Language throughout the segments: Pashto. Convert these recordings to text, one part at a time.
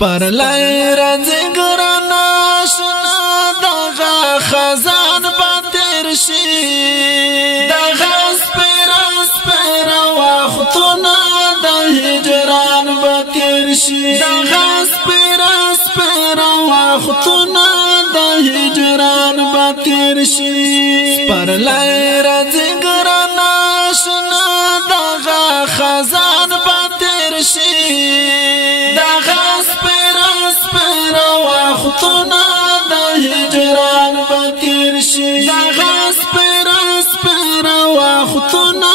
پر لای راځي ګران آشنا دغه خزان پاتیر شي دغه سپر وختونه د هجران پاتیر شي دغه سپر وختونه د هجران پاتیر شي پر لای راځي ګران آشنا دغه خزان پاتیر شي دغه سپر وختونه د هجران پاتیر شي دغه سپر وختونه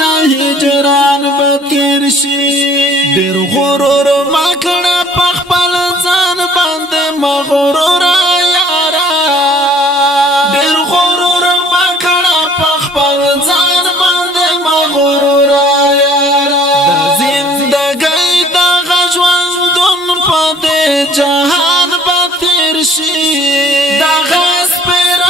د هجران پاتیر شي ډېر غرور ما کړه په خپل ځان باندې مغرور یارا ډېر غرور ما کړه په خپل ځان باندې مغرور یارا د زندګۍ دغه ژوندون په دې جهان پاتیر شي دغه سپر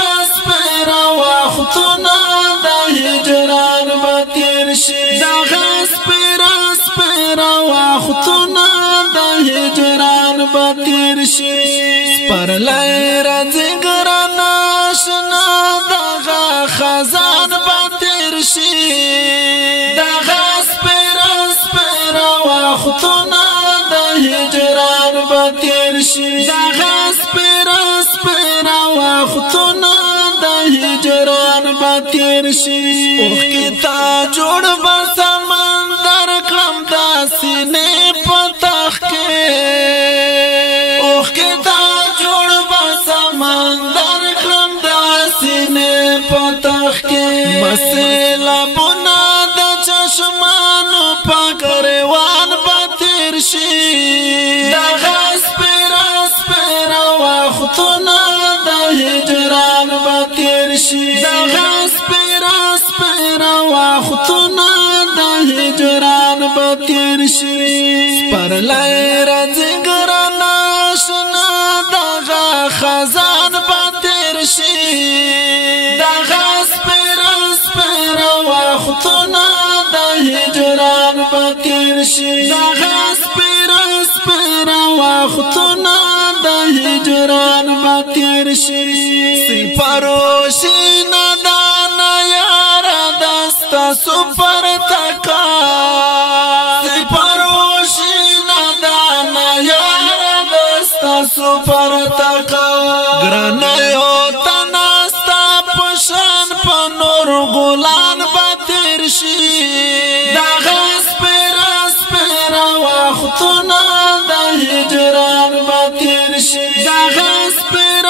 وختونه د هجران پاتیر شي دغه سپر وختونه د هجران پاتیر شي پر لای راځي ګران آشنا دغه خزان پاتیر شي دغه سپر وختونه د هجران پاتیر شي دغه سپر وختونه د هجران پاتیر شي اوخ کی تا جوړ به سمندر کړم د سینې په تخ کې اوخ کی تا جوړ به سمندر کړم د سینې په تخ کې مسله بنا د چشمانو په ګریوان پاتیر شي دغه سپر وختونه د هجران پاتیر شي دغه سپر وختونه د هجران پاتیر شي پر لای راځي ګران آشنا دغه خزان پاتیر شي دغه سپر وختونه د هجران پاتیر شي دغه سپر وختونه د هجران پاتیر شي پروشي ندان یارا دستا سپر تکا پروشي ندان یارا دستا سپر تکا ګران یو تناستا پشان په نور ګلان پاتیر شي دغه سپر وختونه د هجران پاتیر شي دغه سپر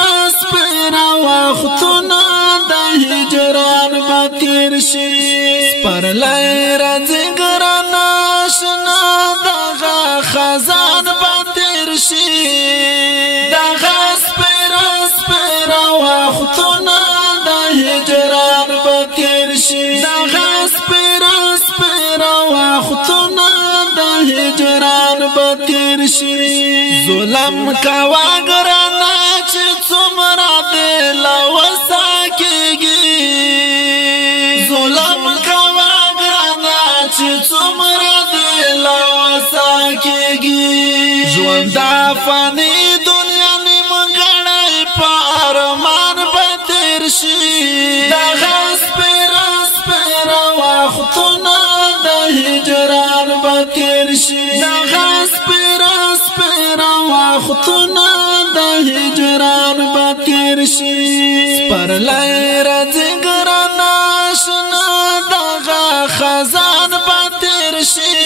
وختونه د هجران پاتیر شي پر لای راځي ګران آشنا دغه خزان پاتیر شي دغه سپر وختونه د هجران پاتیر شي دغه سپر وختونه د هجران پاتیر شي ظلم کوا ګران چې څومره دل وسا کېږي ظلم کوا ګران چې څومره دل وسا کېږي ژوند فانی دنیا نیم ګړی په ارمان پاتیر شي دغه سپر وختونه د هجران پاتیر شي دغه سپر وختونه د هجران پاتیر شي پر لای راځي ګران آشنا دغه خزان پاتیر شي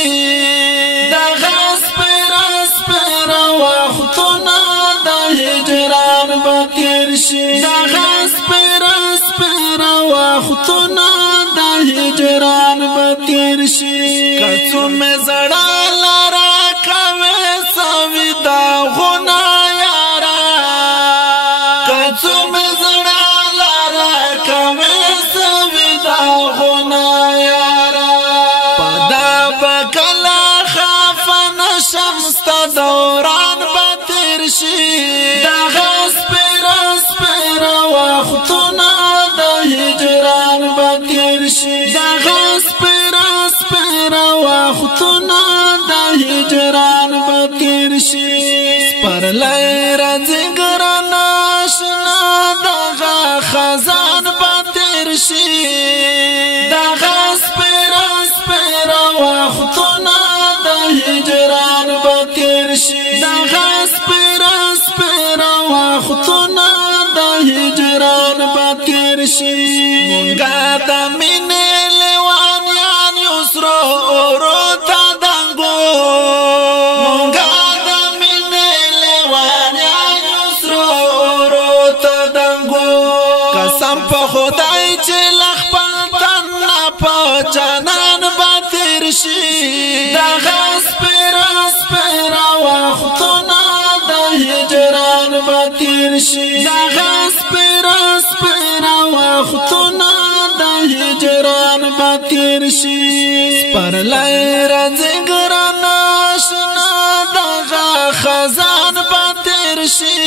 دغه سپر وختونه د هجران پاتیر شي دغه سپر وختونه د هجران پاتیر شي کڅو مې زړه لارا کوي سویدا غنا یارا کڅو مې زړه لارا کوي سویدا غنا یارا پدا بکلا خافن شمس دوران پاتیر شي دغه سپر وختونه د هجران پاتیر شي دغه سپر وختونه شي پر لای راځي ګران آشنا دغه خزان به تیر شي دغه سپېره وختونه د هجران به تیر شي دغه سپېره وختونه د هجران به تیر شي مونږه د مینې لیوانیان یو سرو اورو ته دنګو مونږه د مینې لیوانیان یو سرو اورو ته دنګو قسم په خدای چې له خپل تن نه په جانان به تیر شي دغه سپېره وختونه د هجران به تیر شي دغه سپېره وختونه د هجران به تیر شي پر لای راځي ګران آشنا دغه خزان به تیر شي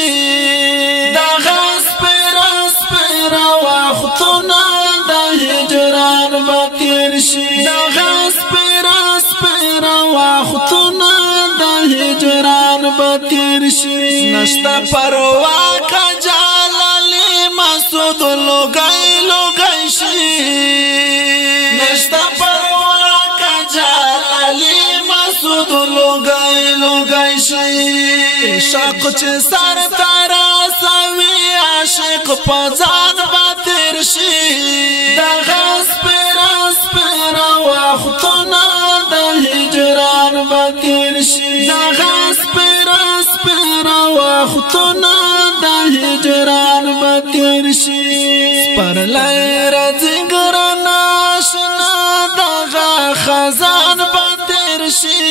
دغه سپېره وختونه د هجران به تیر شي دغه سپېره وختونه د هجران به تیر شي نشتا پروا کا جلالی مسعود لوګي شي نشتا پروا کا جلالی مسعود لوګي شي عشق چې سر ترا سوي عاشق په ځان به تیر شي دغه سپېره وختونه د هجران به تیر شي دغه سپېره وختونه د هجران به تیر شي پر لای راځي ګران آشنا دغه خزان به تیر شي